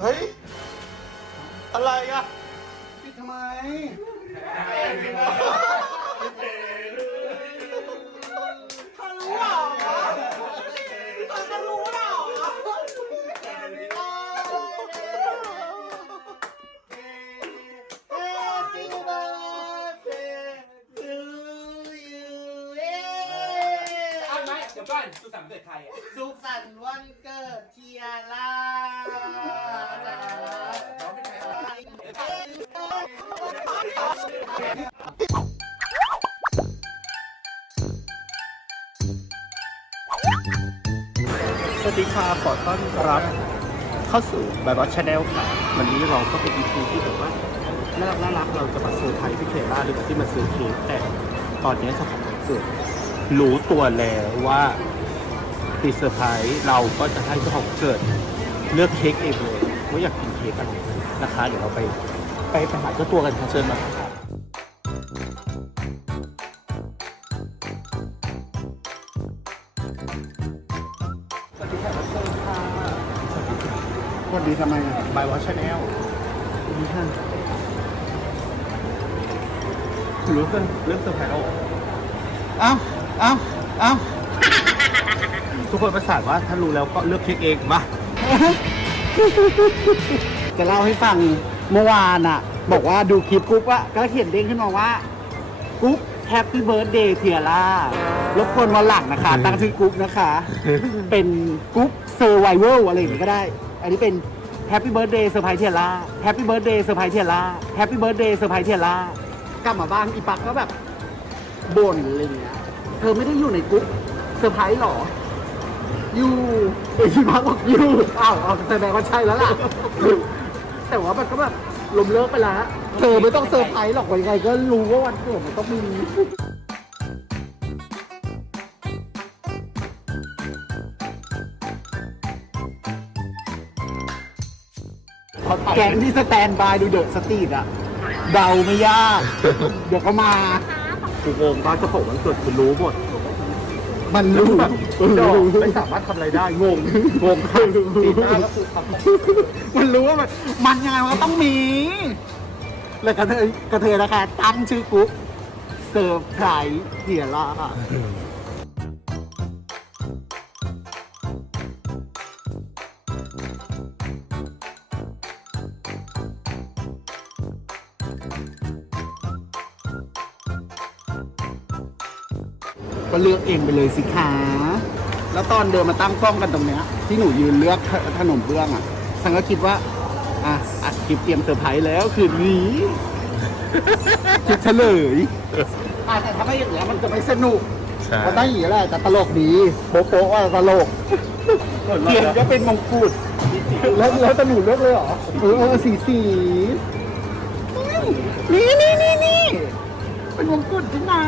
เฮ้ย อะไรอะปิดทำไมเธอรู้เหรอเธอจะรู้เหรอ Happy birthday to you เอาไหมเดี๋ยวก่อนสุขสันต์วันเกิดใครอะ สุขสันต์วันเกิดเทียร่า สวัสดีค่ะขอต้อนรับเข้าสู่บ y บ o ชาแนลค่ะ วันนี้เราก็เป็น EP ที่แบบว่าน่ารักน่ารักเราจะมาเซอร์ไพรส์พี่เคล่าดีกว่าที่มาซื้อเค้กแต่ตอนนี้เจ้าของวันเกิดรู้ตัวแล้วว่าตีเซอร์ไพรส์เราก็จะให้เจ้าของเกิดเลือกเค้กเองเลยว่าอยากกินเค้กอะไรนะคะ เดี๋ยวเราไปไปไปหาเจ้าตัวกันค่ะเชิญมาค่ะ ทำไมบายวอชแนลนี่ค่ะรู้เรื่องเรื่องเซอร์ไพรส์แล้วเหรอเอ้าเอ้าเอ้าทุกคนประสานว่าถ้ารู้แล้วก็เลือกเค้กเองมาจะเล่าให้ฟังเมื่อวานอะ บอกว่าดูคลิปกรุ๊ปอะก็เขียนเด้งขึ้นมาว่ากรุ๊ปแฮปปี้เบิร์ดเดย์เทียร่ารบกวนวันหลังนะคะ ตั้งชื่อกรุ๊ปนะคะ เป็นกรุ๊ปเซอร์ไวเวลอะไรอย่างงี้ก็ได้ อันนี้เป็น แฮปปี้เบิร์ดเดย์เซอร์ไพรส์เทียร่าแฮปปี้เบิร์ดเดย์เซอร์ไพรส์เทียร่าแฮปปี้เบิร์ดเดย์เซอร์ไพรส์เทียร่ากลับมาบ้านอีปักก็แบบบ่นอะไรอย่างเงี้ย เธอไม่ได้อยู่ในกรุ๊ปเซอร์ไพรส์หรอ อยู่ไอที่พักบอกอยู่อ้าวเอาแสดงว่าใช่แล้วล่ะ แต่ว่ามันก็แบบลมเลิกไปแล้ว เธอไม่ต้องเซอร์ไพรส์หรอกยังไงก็รู้ว่าวันเกิดมันต้องมี แก๊งที่สแตนบายดูเดอะสตรีทอะเดาไม่ยาก เดี๋ยวก็มา กูงงตอนเจ้าของวันเกิดคือรู้หมดมันรู้แบบดอกไม่สามารถทำอะไรได้งงงงค่ะตีหน้าก็คือทำมันรู้ว่ามันมันยังไงมันก็ต้องมี แล้วกระเทยกระเทยนะคะตั้งชื่อกรุ๊ปเซอร์ไพรส์เดียร่า เลือกเองไปเลยสิคะแล้วตอนเดินมาตั้งกล้องกันตรงเนี้ยที่หนูยืนเลือกขนมเบื้องอะฉันก็คิดว่าอะอัดคลิปเตรียมเซอร์ไพรส์แล้วคืนนี้คิดเฉลยอะแต่ถ้าไม่อย่างนี้ยมันจะไม่สนุกใช่มันได้อย่างนี้แหละแต่ตลกดีโป๊ะโป๊ะว่าตลกเทียนก็เป็นมงกุฎแล้วแล้วตะหนูเลือกเลยเหรอเออเออสีสีนี่นี่นี่นี่เป็นมงกุฎขึ้นมา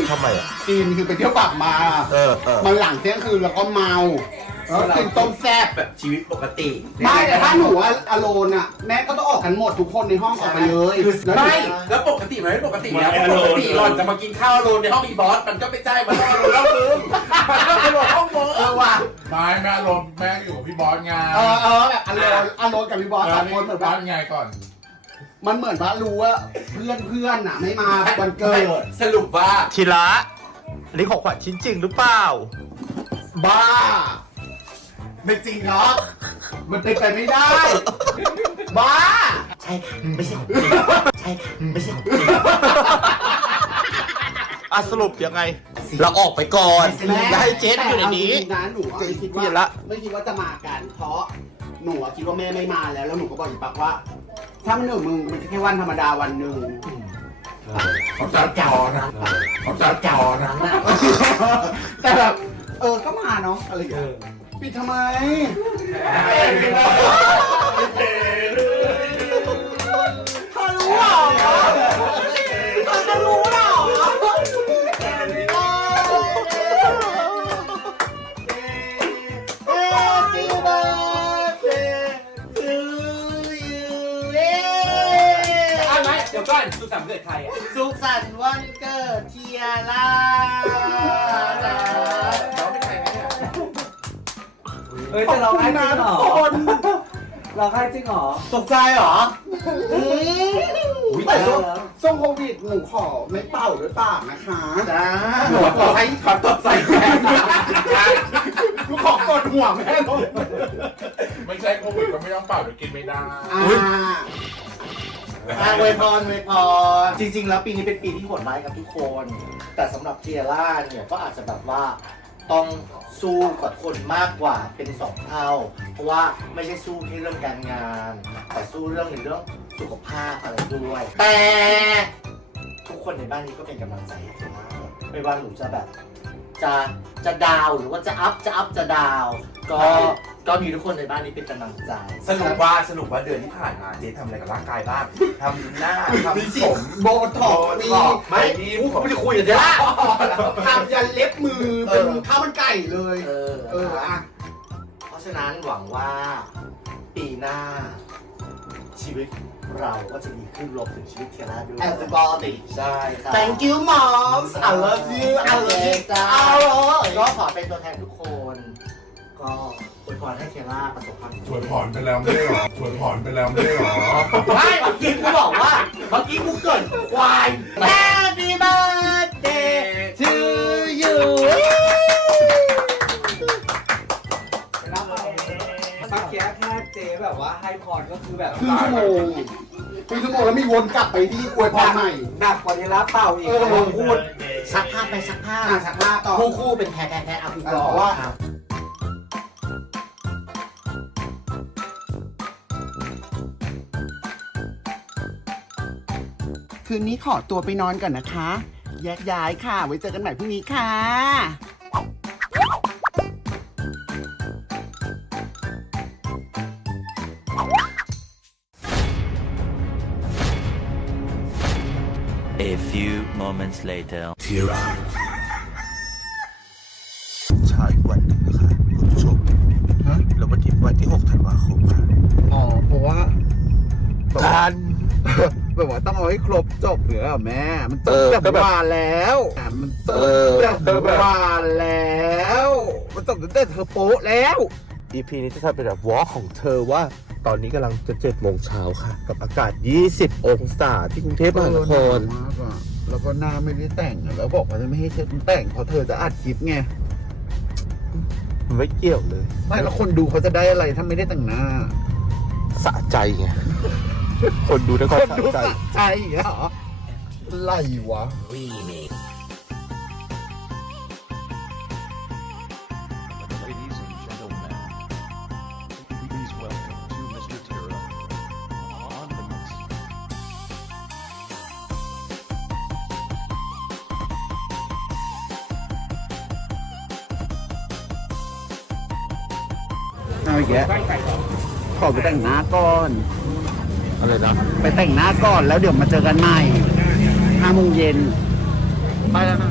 เปลี่ยนชุดทำไมอะ จีนคือไปเที่ยวปับมา เออเออ มันหลังเที่ยงคืนแล้วก็เมาแล้วกินต้มแซ่บ แบบชีวิตปกติไม่แต่ถ้าหนูว่าอโลนอะแม่ก็ต้องออกกันหมดทุกคนในห้องออกไปเลยแล้วหนูไม่แล้วปกติมันไม่ปกติแล้วปกติหล่อนจะมากินข้าวโรนในห้องอีบอสมันก็ไม่ใช่มันต้องโรนห้องมึงมันต้องโรนห้องมึงเออว่ะไม่แม่อารมณ์แม่อยู่กับพี่บอสไงเออเออแบบอโลนอโลนกับพี่บอสสองคนเหมือนบแบอบสไงก่อน มันเหมือนว่ารู้ว่าเพื่อนเพื่อนอะไม่มาวันเกิด สรุปว่าทีละอันนี้ของขวัญชิ้นจริงหรือเปล่า บ้า ไม่จริงเนาะมันเป็นไปไม่ได้ บ้า ใช่ค่ะไม่ใช่ของจริงใช่ค่ะไม่ใช่ของจริงอะสรุปยังไง เราออกไปก่อนแล้วให้เจสอยู่ในนี้ แต่เอาจริงๆนะหนูอะไม่คิดเปลี่ยนว่าละ ไม่คิดว่าจะมากัน เพราะหนูอะคิดว่าแม่ไม่มาแล้ว แล้วหนูก็บอกอีปักว่า ถ้ามันหนึ่งมึงมันแค่วันธรรมดาวันหนึ่งเขาจัดจอนะเขาจัดจอนะแต่แบบเออก็มาเนาะอะไรอย่างเงี้ยปิดทำไมเธอรู้เหรอเธอจะรู้เหรอ ดใครอะสุขสันต์วันเกิดเทียร่าน้องเป็นใครเนี่ยเฮ้ยแต่เราให้จริงเหรอเราให้จริงเหรอตกใจเหรอแต่ช่วงช่วงโควิดหนูขอไม่เป่าด้วยปากนะคะจ้าหนูขอใช้ขอตบใส่แทนกูขอกดหัวแม่ลงไม่ใช่โควิดก็ไม่ต้องเป่าเดี๋ยวกินไม่ได้อ่า อะอวยพรอวยพรจริง ๆ แล้วปีนี้เป็นปีที่โหดร้ายกับทุกคน แต่สำหรับเทียร่าเนี่ยก็อาจจะแบบว่าต้องสู้กับคนมากกว่าเป็นสองเท่า เพราะว่าไม่ใช่สู้ที่เรื่องการงาน แต่สู้เรื่องในเรื่องสุขภาพอะไรด้วย แต่ทุกคนในบ้านนี้ก็เป็นกำลังใจให้เทียร่าไม่ว่าหนูจะแบบ จะจะดาวหรือว่าจะอัพจะอัพจะดาวก็ก็มีทุกคนในบ้านนี้เป็นกำลังใจสรุปว่าสรุปว่าเดือนที่ผ่านมาเจ๊ทำอะไรกับร่างกายบ้างทำหน้าทำผมโบท็อกซ์มีไม่ดีผมไม่ได้คุยกับเจ๊ละทำยันเล็บมือเป็นข้าวมันไก่เลยเออเอออะเพราะฉะนั้นหวังว่าปีหน้าชีวิต เราก็จะดีขึ้นรวมถึงชีวิตเทียร่าด้วย Everybody ใช่ครับ Thank you moms I love you I love you จ้า I love ก็ you ขอเป็นตัวแทนทุกคน ก็อวยพรให้เทียร่าประสบความสำถวยเร็จผ่อนไปแล้วไม่ได้หรอถวยผ่อนไปแล้วไม่ได้หรอ ไม่เมื่อกี้กูบอกว่าเมื่อกี้กูเกิดควาย Happy birthday ว่าให้พรก็คือแบบครึ่งชั่วโมงครึ่งชั่วโมงแล้วมีวนกลับไปที่อวยพรใหม่ หนักกว่านี้รับเป่าอีกเออพอพูดซักผ้าไปซักผ้าอะสักหน้าต่อ คู่คู่เป็นแพ้แพ้แพ้เอาพี่กรเพราะว่า อะคืนนี้ขอตัวไปนอนก่อนนะคะ แยกย้ายค่ะ ไว้เจอกันใหม่พรุ่งนี้ค่ะ moments later. ชายวันหนึ่งนะคะคุณผู้ชมแล้ววันที่วันที่ 6 ธันวาคมค่ะอ๋อเพราะว่าการแบบว่าต้องเอาให้ครบจบหรือเปล่าแม่ มันจเอบอแบบก็แบบวานแล้วอะมันจบเออแบบวานแล้ว มันจบตั้งแต่เธอโป๊ะแล้ว EP นี้จะทำเป็นแบบวอล์ของเธอว่า ตอนนี้กำลังจะ7โมงเช้าค่ะ กับอากาศ 20 องศาที่กรุงเทพมหานคร มากอะ แล้วก็หน้าไม่ได้แต่งอะแล้วบอกว่าจะไม่ให้เธอแต่งเพราะเธอจะอัดคลิปไงมันไม่เกี่ยวเลยไม่แล้วคนดูเขาจะได้อะไรถ้าไม่ได้แต่งหน้า สะใจไงคนดูได้ความคนดูสะใจสะใจเหรออะไรวะ เอาอีกแล้วขอไปแต่งหน้าก่อน อะไรนะไปแต่งหน้าก่อนแล้วเดี๋ยวมาเจอกันใหม่ห้าโมงเย็นไปแล้วนะ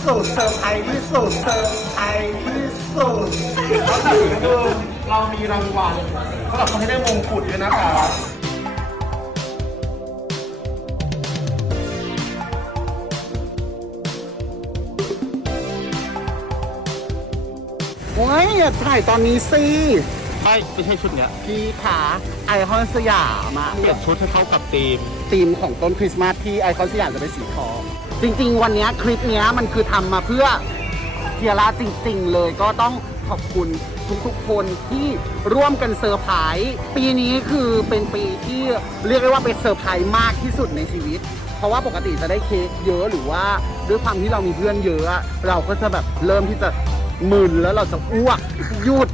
ส์ที่สุดเซอร์ไพรส์ที่สุดเซอร์ไพรส์ที่สุดแล้วแต่คือเรามีรางวัลสำหรับคนที่ได้มงกุฎด้วยนะคะโอ้ยอย่าถ่ายตอนนี้สิไม่ไม่ใช่ชุดเนี้ยพี่ขาไอคอนสยามอะเปลี่ยนชุดให้เข้ากับธีมธีมของต้นคริสต์มาสที่ไอคอนสยามจะเป็นสีทอง จริง ๆ วันนี้คลิปนี้มันคือทำมาเพื่อเทียร่าจริง ๆ เลยก็ต้องขอบคุณทุกๆคนที่ร่วมกันเซอร์ไพรส์ปีนี้คือเป็นปีที่เรียกได้ว่าเป็นเซอร์ไพรส์มากที่สุดในชีวิต เพราะว่าปกติจะได้เค้กเยอะหรือว่าด้วยความที่เรามีเพื่อนเยอะอะเราก็จะแบบเริ่มที่จะมึนแล้วเราจะอ้วกหยุด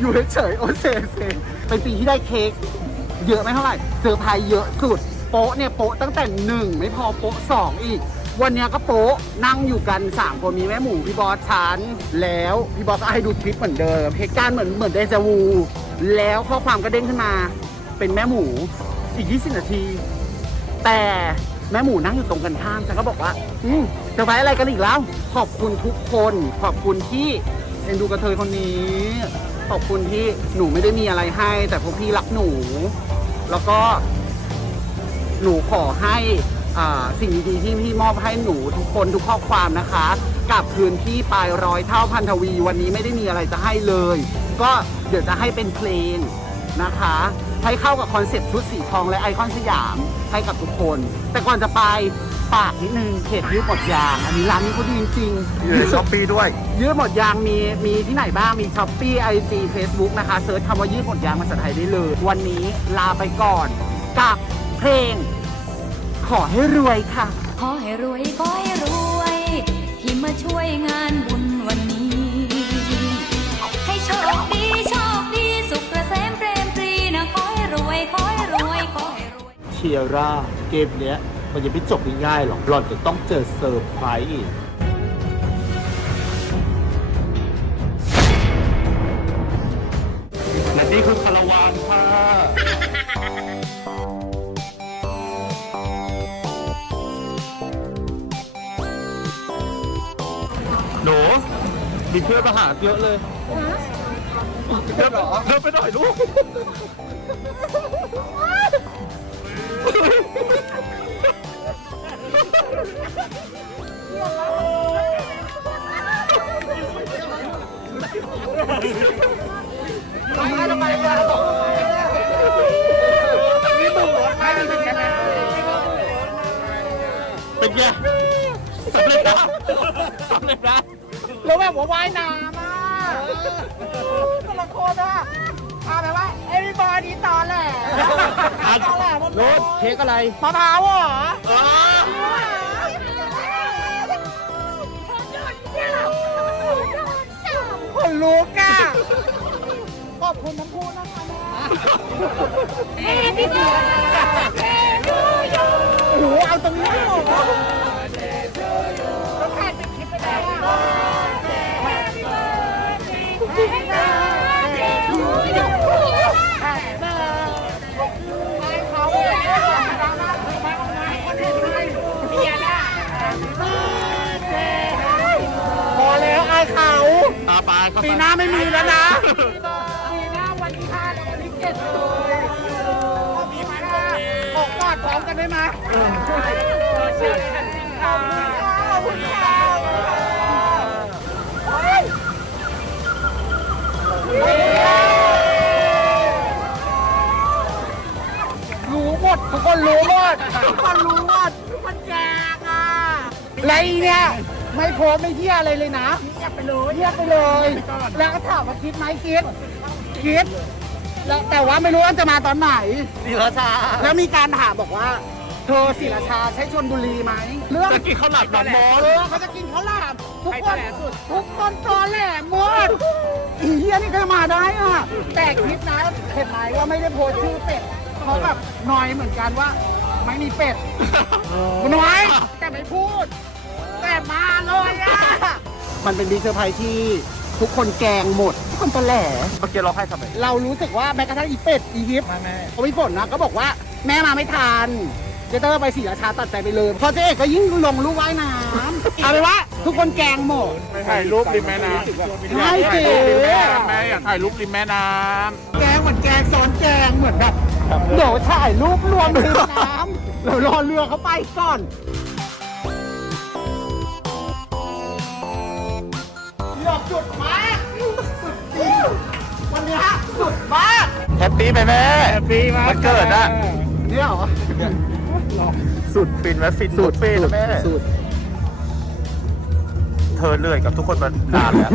อยู่เฉยๆโอเซเซเป็นปีที่ได้เค้กเยอะไม่เท่าไหร่เซอร์ไพรส์เยอะสุดโป๊ะเนี่ยโป๊ะตั้งแต่หนึ่งไม่พอโป๊ะสองอีก วันเนี้ยก็โป๊ะนั่งอยู่กัน 3 คนมีแม่หมูพี่บอสชันแล้วพี่บอสก็ให้ดูคลิปเหมือนเดิมเหตุการณ์เหมือนเหมือนเดจาวูแล้วข้อความก็เด้งขึ้นมา เป็นแม่หมูอีก 20 นาที แต่แม่หมูนั่งอยู่ตรงกันข้ามฉันก็บอกว่า อืมจะไปอะไรกันอีกแล้ว ขอบคุณทุกคน ขอบคุณที่เอ็นดูกระเทยคนนี้ ขอบคุณที่หนูไม่ได้มีอะไรให้ แต่พวกพี่รักหนู แล้วก็ หนูขอให้ สิ่งดีๆที่พี่มอบให้หนูทุกคนทุกข้อความนะคะกลับคืนพี่ปลายร้อยเท่าพันทวี วันนี้ไม่ได้มีอะไรจะให้เลย ก็เดี๋ยวจะให้เป็นเพลงนะคะ ให้เข้ากับคอนเซ็ปต์ชุดสีทองและไอคอนสยามให้กับทุกคน แต่ก่อนจะไปฝากนิดนึงเขตยืดหมดยาง อันนี้ร้านนี้เขาดีจริงๆอยู่ในช้อปปี้ด้วย ยืดหมดยางมีมีที่ไหนบ้างมีช้อปปี้ไอจีเฟซบุ๊กนะคะเซิร์ชคำว่ายืดหมดยางภาษาไทยได้เลย วันนี้ลาไปก่อนกับเพลงข อให้รวยค่ะ ขอให้รวยขอให้รวย ที่มาช่วยงานบุญวันนี้ ให้โชคดีโชคดีสุขเกษมเปรมปรีนะขอให้รวยขอให้รวยขอให้รวย เทียร่าเกมเนี้ย มันยังไม่จบง่ายๆหรอกหล่อนจะต้องเจอเซอร์ไพรส์อีกและนี่คือค หนูมีเพื่อนมาหาเยอะเลยเดินเดินไปหน่อยลูกเป็นไงสำเร็จนะสำ เร็จนะ แล้วแบบว่าว่ายน้ำอะแต่ละคนอะอาแบบว่าเอวิบอดี้ตอนแหละตอนแหละหมดเลยเค้กอะไรมะพร้าวเหรอคนลุกอะขอบคุณทั้งคู่นะคะแม่โอ้โหเอาตรงนี้เลยเหรอ ปลาปีหน้าไม่มีแล้วนะ ปีหน้าวันที่ห้าและวันที่เจ็ดเลยมีไหมล่ะออกกอดพร้อมกันได้ไหมขอบคุณค่ะขอบคุณค่ะรู้หมดทุกคนรู้หมดทุกคนรู้หมดมันแจกอะไรเนี่ย ไม่โพสต์ไม่เที่ยอะไรเลยนะเงียบไปเลยเงียบไปเลย แล้วก็ถามว่าคิดไหมคิด คิด แล้วแต่ว่าไม่รู้ว่าจะมาตอนไหนศิราชาแล้วมีการถามบอกว่า เธอศิราชาใช้ชนบุรีไหมเรื่อง จะกินข้าวหลามหนองมอเออเขาจะกินข้าวหลามทุกคนทุกคนตอแหลหมดอีเหี้ยนี่ก็มาได้อะ แต่คิดนะเห็นไหมว่าไม่ได้โพสต์ชื่อเป็ดเขาแบบหน้อยเหมือนกันว่า ไม่มีเป็ดน้อยแต่ไม่พูด แต่มาเลยอะ มันเป็นบิ๊กเซอร์ไพรส์ที่ทุกคนแกงหมด ทุกคนตอแหลเมื่อกี้เราให้ทำไมเรารู้สึกว่าแม้กระทั่งอีเป็ดอีฮิปเขาพี่ฝนนะก็บอกว่าแม่มาไม่ทันเจเตอร์ไปศรีราชาตัดใจไปเลยพอเจ๊เอกก็ยิ่งลงลูกว่ายน้ำ เอาไปนว่าทุกคนแกงหมดถ่ายรูปริมแม่น้ำใช่เจ๊แม่อยากถ่ายรูปริมแม่น้แกงเหมือนแกงซ้อนแกงเหมือนแบบเดี๋ยวถ่ายรูปรวมริมน้ำเรารอเรือเขาไปก่อน สุดมากสุดจริงวันนี้ฮะสุดมากำแฮปปี้ไหมแม่แฮปปี้มากมันเกิดอะเนี่ยเหรอสุดฟินและฟินสุดฟินแม่สุดเธอเหนื่อยกับทุกคนมานานแล้ว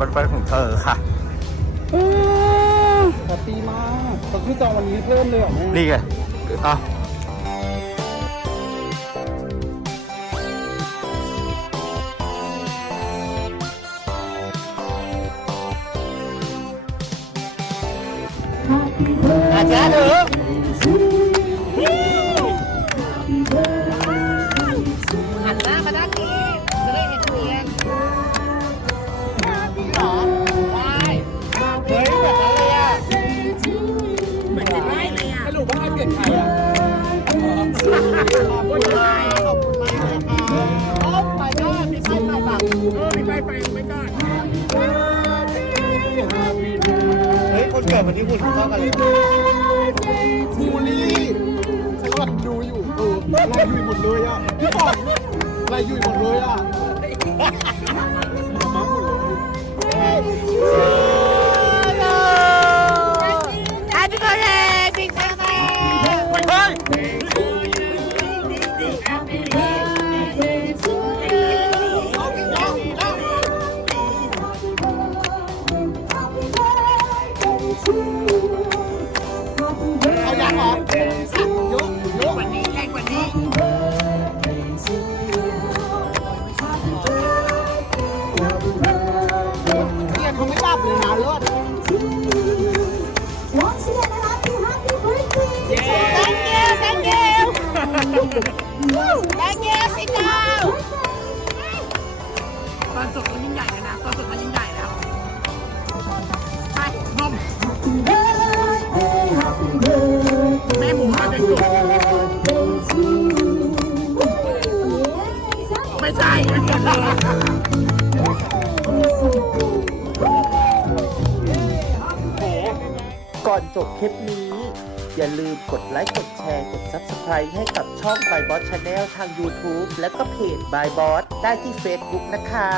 มันเป็นของเธอค่ะแฮปปี้มากก็คือจองวันนี้เพิ่มเลยเหรอแม่นี่ไงอะ แจ๊ดเถอะหันหน้ามาด้านนี้จะได้เห็นเทียนหรอได้เฮ้ยแบบนั้นเลยอะเหมือนกันได้เลยอะสรุปว่าให้เปลี่ยนใครอะขอบคุณมากขอบคุณมากเลยค่ะโอ้ my god มีไฟไฟบังเออมีไฟไฟไม่กล้าเฮ้ยคนเกิดวันนี้หุ่นเข้ากันเลย ลายยุยหมดเลยอะพี่ฟอนลายยุยหมดเลยอะมาหมดเลย แม่หมูมาเป็นจุดไม่ใช่ ก่อนจบคลิปนี้ อย่าลืมกดไลค์กดแชร์กด Subscribe ให้กับช่อง b y Boss Channel ทาง YouTube และก็เพจ by Boss ได้ที่ Facebook นะคะ